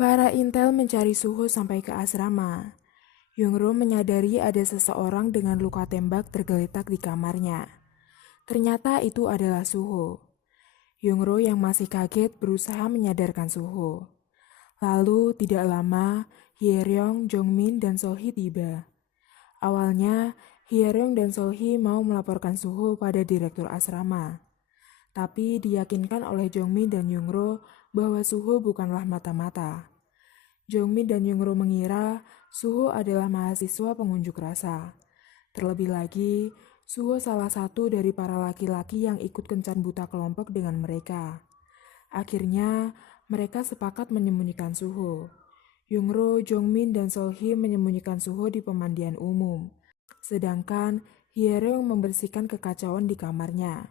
Para intel mencari Suho sampai ke asrama. Yungro menyadari ada seseorang dengan luka tembak tergeletak di kamarnya. Ternyata itu adalah Suho. Yungro yang masih kaget berusaha menyadarkan Suho. Lalu tidak lama, Hyeryong, Jongmin, dan Solhi tiba. Awalnya, Hyeryong dan Solhi mau melaporkan Suho pada direktur asrama. Tapi diyakinkan oleh Jongmin dan Yungro bahwa Suho bukanlah mata-mata. Jongmin dan Yungro mengira Suho adalah mahasiswa pengunjuk rasa. Terlebih lagi, Suho salah satu dari para laki-laki yang ikut kencan buta kelompok dengan mereka. Akhirnya, mereka sepakat menyembunyikan Suho. Yungro, Jongmin, dan Solhi menyembunyikan Suho di pemandian umum. Sedangkan Hyeryong membersihkan kekacauan di kamarnya.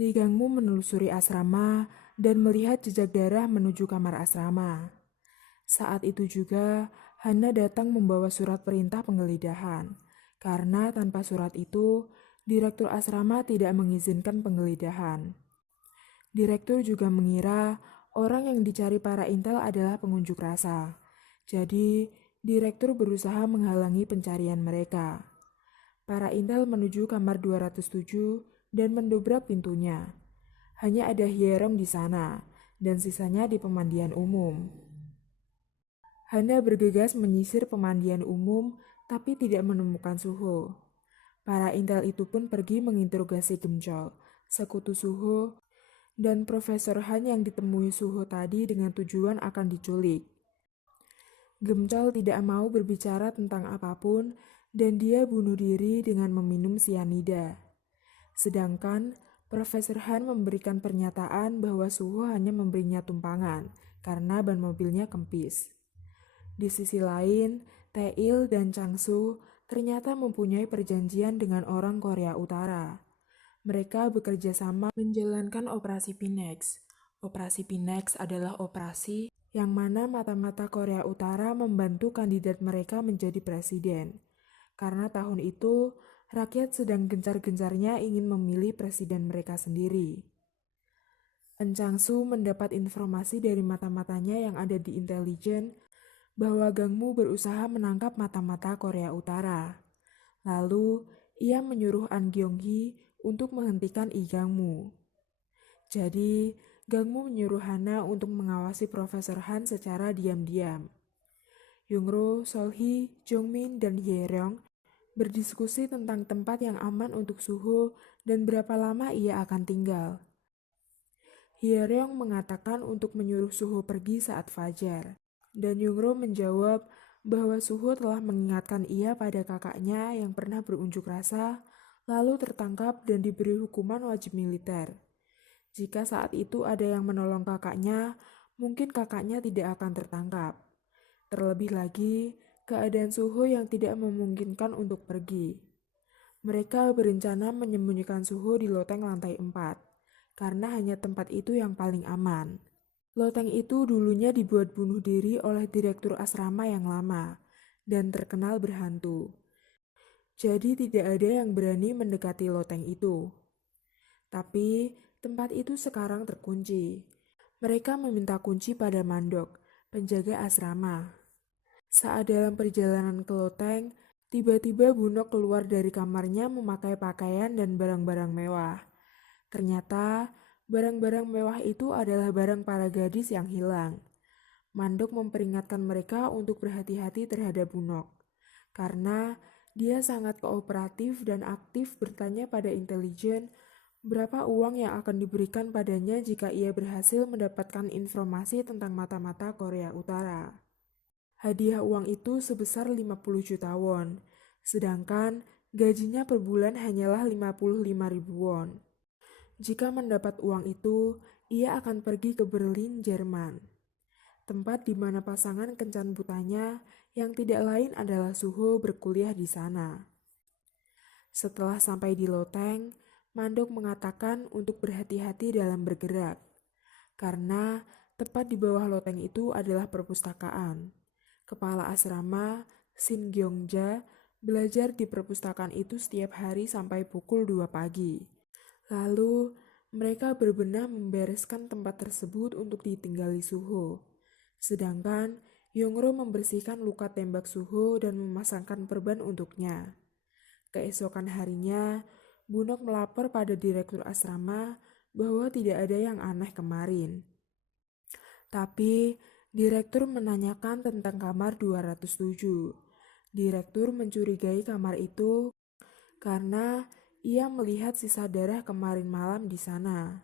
Lee Gangmu menelusuri asrama dan melihat jejak darah menuju kamar asrama. Saat itu juga, Hana datang membawa surat perintah penggeledahan, karena tanpa surat itu, direktur asrama tidak mengizinkan penggeledahan. Direktur juga mengira orang yang dicari para intel adalah pengunjuk rasa. Jadi, direktur berusaha menghalangi pencarian mereka. Para intel menuju kamar 207 dan mendobrak pintunya. Hanya ada Hyeryong di sana, dan sisanya di pemandian umum. Hana bergegas menyisir pemandian umum, tapi tidak menemukan Suho. Para intel itu pun pergi menginterogasi Gemchol, sekutu Suho, dan Profesor Han yang ditemui Suho tadi dengan tujuan akan diculik. Gemchol tidak mau berbicara tentang apapun, dan dia bunuh diri dengan meminum sianida. Sedangkan Profesor Han memberikan pernyataan bahwa Suho hanya memberinya tumpangan karena ban mobilnya kempis. Di sisi lain, Tae-il dan Chang-soo ternyata mempunyai perjanjian dengan orang Korea Utara. Mereka bekerja sama menjalankan operasi Pinex. Operasi Pinex adalah operasi yang mana mata-mata Korea Utara membantu kandidat mereka menjadi presiden. Karena tahun itu, rakyat sedang gencar-gencarnya ingin memilih presiden mereka sendiri. Chang-soo mendapat informasi dari mata-matanya yang ada di intelijen bahwa Gangmu berusaha menangkap mata-mata Korea Utara. Lalu, ia menyuruh An Gyong-hee untuk menghentikan Lee Gangmu. Jadi, Gangmu menyuruh Hana untuk mengawasi Profesor Han secara diam-diam. Yungro, Solhi, Jongmin, dan Hyeryong berdiskusi tentang tempat yang aman untuk Suho dan berapa lama ia akan tinggal. Hyeryong mengatakan untuk menyuruh Suho pergi saat fajar. Dan Yungro menjawab bahwa Suho telah mengingatkan ia pada kakaknya yang pernah berunjuk rasa, lalu tertangkap dan diberi hukuman wajib militer. Jika saat itu ada yang menolong kakaknya, mungkin kakaknya tidak akan tertangkap. Terlebih lagi, keadaan Suho yang tidak memungkinkan untuk pergi. Mereka berencana menyembunyikan Suho di loteng lantai 4, karena hanya tempat itu yang paling aman. Loteng itu dulunya dibuat bunuh diri oleh direktur asrama yang lama dan terkenal berhantu. Jadi tidak ada yang berani mendekati loteng itu. Tapi tempat itu sekarang terkunci. Mereka meminta kunci pada Mandok, penjaga asrama. Saat dalam perjalanan ke loteng, tiba-tiba Bunok keluar dari kamarnya memakai pakaian dan barang-barang mewah. Ternyata barang-barang mewah itu adalah barang para gadis yang hilang. Mandok memperingatkan mereka untuk berhati-hati terhadap Bunok, karena dia sangat kooperatif dan aktif bertanya pada intelijen berapa uang yang akan diberikan padanya jika ia berhasil mendapatkan informasi tentang mata-mata Korea Utara. Hadiah uang itu sebesar 50 juta won, sedangkan gajinya per bulan hanyalah 55.000 won. Jika mendapat uang itu, ia akan pergi ke Berlin, Jerman. Tempat di mana pasangan kencan butanya yang tidak lain adalah Suho berkuliah di sana. Setelah sampai di loteng, Mandok mengatakan untuk berhati-hati dalam bergerak. Karena tepat di bawah loteng itu adalah perpustakaan. Kepala asrama, Shin Gyeongja, belajar di perpustakaan itu setiap hari sampai pukul 2 pagi. Lalu, mereka berbenah membereskan tempat tersebut untuk ditinggali Suho. Sedangkan Yongro membersihkan luka tembak Suho dan memasangkan perban untuknya. Keesokan harinya, Bunok melapor pada direktur asrama bahwa tidak ada yang aneh kemarin. Tapi, direktur menanyakan tentang kamar 207. Direktur mencurigai kamar itu karena ia melihat sisa darah kemarin malam di sana.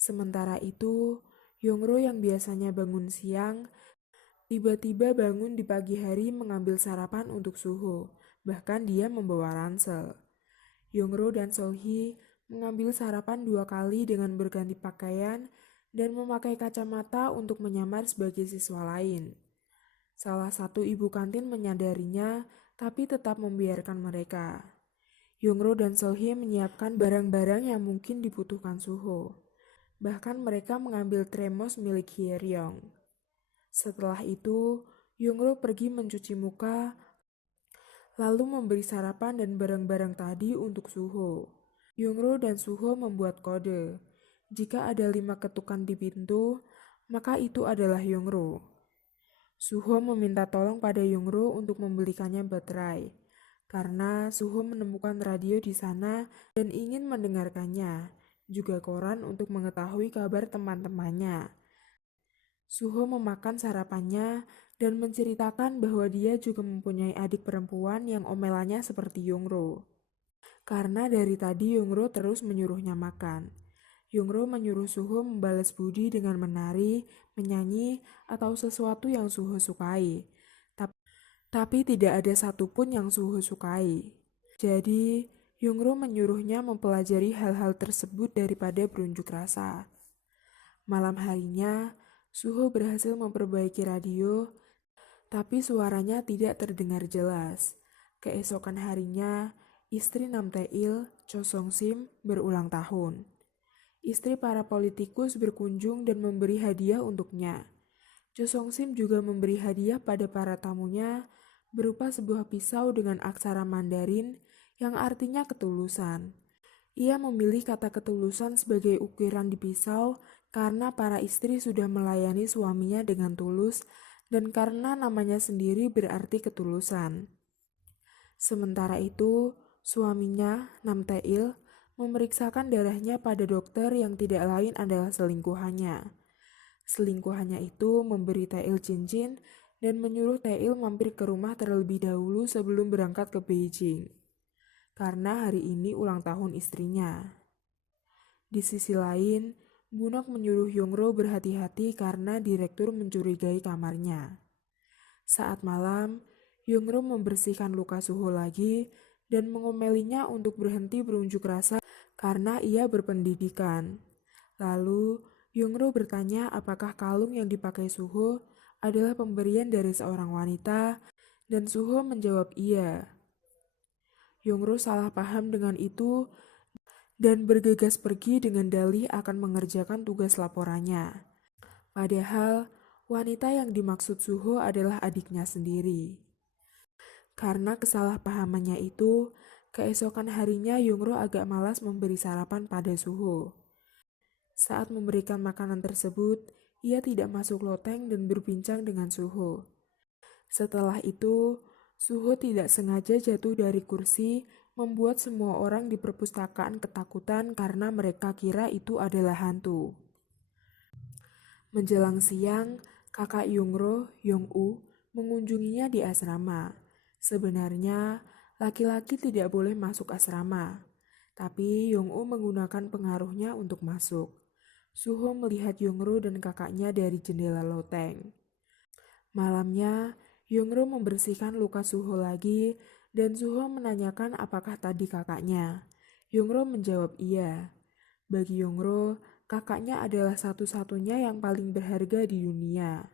Sementara itu, Yongro yang biasanya bangun siang, tiba-tiba bangun di pagi hari mengambil sarapan untuk Suho. Bahkan dia membawa ransel. Yongro dan Solhi mengambil sarapan 2 kali dengan berganti pakaian dan memakai kacamata untuk menyamar sebagai siswa lain. Salah satu ibu kantin menyadarinya, tapi tetap membiarkan mereka. Yongro dan Solhi menyiapkan barang-barang yang mungkin dibutuhkan Suho. Bahkan mereka mengambil tremos milik Hyeryong. Setelah itu, Yongro pergi mencuci muka, lalu memberi sarapan dan barang-barang tadi untuk Suho. Yongro dan Suho membuat kode. Jika ada 5 ketukan di pintu, maka itu adalah Yongro. Suho meminta tolong pada Yongro untuk membelikannya baterai, karena Suho menemukan radio di sana dan ingin mendengarkannya, juga koran untuk mengetahui kabar teman-temannya. Suho memakan sarapannya dan menceritakan bahwa dia juga mempunyai adik perempuan yang omelannya seperti Yongro. Karena dari tadi Yongro terus menyuruhnya makan. Yongro menyuruh Suho membalas budi dengan menari, menyanyi, atau sesuatu yang Suho sukai. Tapi tidak ada satupun yang Suho sukai. Jadi, Yongro menyuruhnya mempelajari hal-hal tersebut daripada berunjuk rasa. Malam harinya, Suho berhasil memperbaiki radio, tapi suaranya tidak terdengar jelas. Keesokan harinya, istri Namtail, Cho Song Sim, berulang tahun. Istri para politikus berkunjung dan memberi hadiah untuknya. Cho Song Sim juga memberi hadiah pada para tamunya berupa sebuah pisau dengan aksara Mandarin yang artinya ketulusan. Ia memilih kata ketulusan sebagai ukiran di pisau karena para istri sudah melayani suaminya dengan tulus dan karena namanya sendiri berarti ketulusan. Sementara itu, suaminya, Namtail, memeriksakan darahnya pada dokter yang tidak lain adalah selingkuhannya. Selingkuhannya itu memberi Tail cincin dan menyuruh Tail mampir ke rumah terlebih dahulu sebelum berangkat ke Beijing. Karena hari ini ulang tahun istrinya. Di sisi lain, Bunok menyuruh Yongro berhati-hati karena direktur mencurigai kamarnya. Saat malam, Yongro membersihkan luka Suho lagi dan mengomelinya untuk berhenti berunjuk rasa karena ia berpendidikan. Lalu, Yongro bertanya apakah kalung yang dipakai Suho adalah pemberian dari seorang wanita, dan Suho menjawab iya. Yongro salah paham dengan itu dan bergegas pergi dengan dalih akan mengerjakan tugas laporannya. Padahal, wanita yang dimaksud Suho adalah adiknya sendiri. Karena kesalahpahamannya itu, keesokan harinya Yongro agak malas memberi sarapan pada Suho. Saat memberikan makanan tersebut, ia tidak masuk loteng dan berbincang dengan Suho. Setelah itu, Suho tidak sengaja jatuh dari kursi, membuat semua orang di perpustakaan ketakutan karena mereka kira itu adalah hantu. Menjelang siang, kakak Yongro, Yong-u, mengunjunginya di asrama. Sebenarnya, laki-laki tidak boleh masuk asrama, tapi Yong-u menggunakan pengaruhnya untuk masuk. Suho melihat Yongro dan kakaknya dari jendela loteng. Malamnya, Yongro membersihkan luka Suho lagi dan Suho menanyakan apakah tadi kakaknya. Yongro menjawab iya. Bagi Yongro, kakaknya adalah satu-satunya yang paling berharga di dunia.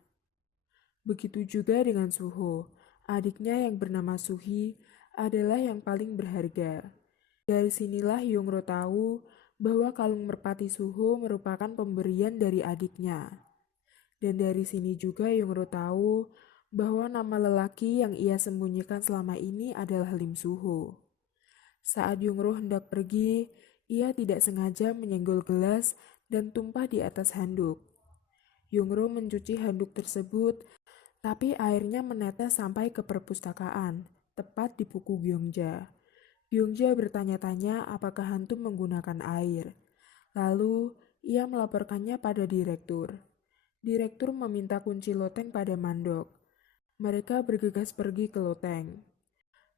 Begitu juga dengan Suho, adiknya yang bernama Suhi adalah yang paling berharga. Dari sinilah Yongro tahu bahwa kalung merpati Suho merupakan pemberian dari adiknya. Dan dari sini juga Yongro tahu bahwa nama lelaki yang ia sembunyikan selama ini adalah Lim Suho. Saat Yongro hendak pergi, ia tidak sengaja menyenggol gelas dan tumpah di atas handuk. Yongro mencuci handuk tersebut, tapi airnya menetes sampai ke perpustakaan, tepat di buku Gyeongja. Gyeongja bertanya-tanya apakah hantu menggunakan air. Lalu, ia melaporkannya pada direktur. Direktur meminta kunci loteng pada Mandok. Mereka bergegas pergi ke loteng.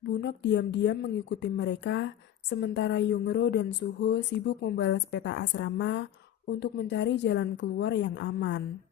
Bunok diam-diam mengikuti mereka, sementara Yungro dan Suho sibuk membalas peta asrama untuk mencari jalan keluar yang aman.